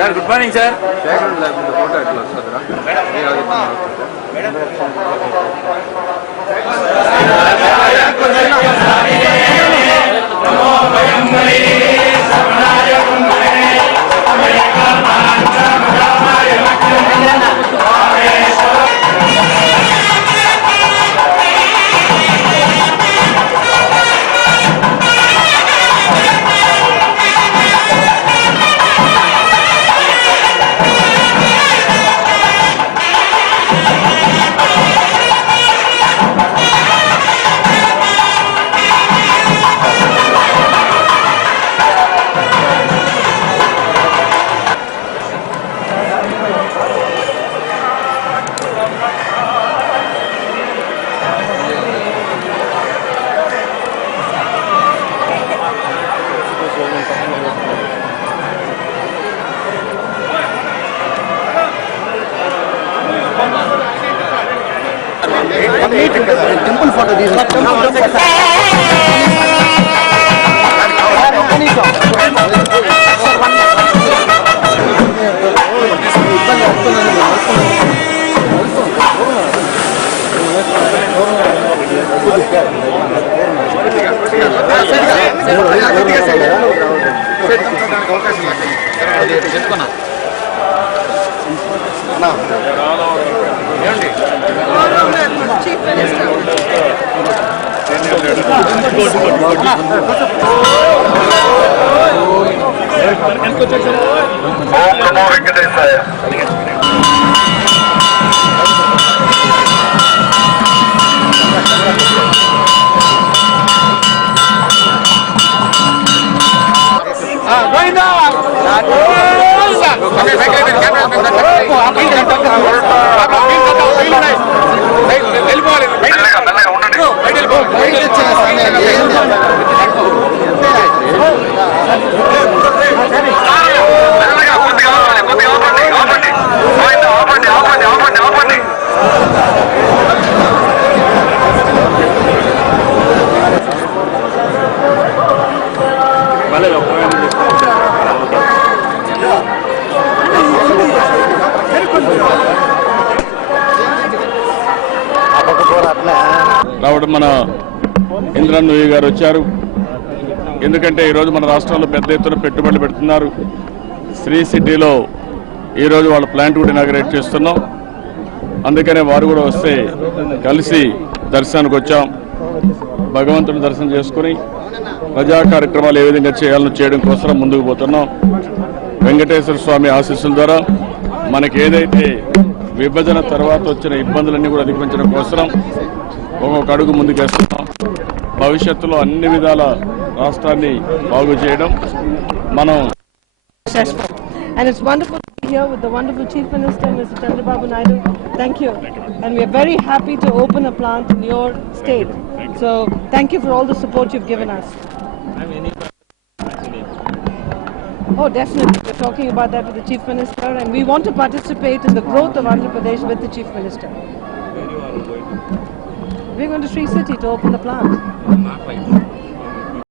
Sir good morning sir. Photo ఎట్లా వస్తుందిరా? Temple photo చెప్పుకున్నా Chief Minister. రావడం మన ఇంద్రన్ నూయి గారు వచ్చారు. ఎందుకంటే ఈరోజు మన రాష్ట్రంలో పెద్ద ఎత్తున పెట్టుబడులు పెడుతున్నారు. శ్రీ సిటీలో ఈరోజు వాళ్ళ ప్లాంట్ కూడా ఇనాగరేట్ చేస్తున్నాం. అందుకనే వారు కూడా వస్తే కలిసి దర్శనానికి వచ్చాం. భగవంతుని దర్శనం చేసుకుని ప్రజా కార్యక్రమాలు ఏ విధంగా చేయాలని చేయడం కోసం ముందుకు పోతున్నాం. వెంకటేశ్వర స్వామి ఆశీస్సుల ద్వారా మనకి ఏదైతే విభజన తర్వాత వచ్చిన ఇబ్బందులన్నీ కూడా అధిగమించడం కోసం ఒక్కొక్క అడుగు ముందుకేస్తున్నాం. భవిష్యత్తులో అన్ని విధాల రాష్ట్రాన్ని బాగు చేయడం మనం. And it's wonderful to be here with the wonderful Chief Minister, Mr. Chandrababu Naidu. Thank you. And we're very happy to open a plant in your state. So thank you for all the support you've given us. Oh, definitely. We're talking about that with the Chief Minister, and we want to participate in the growth of Andhra Pradesh with the Chief Minister. We're going to Sri City to open the plant.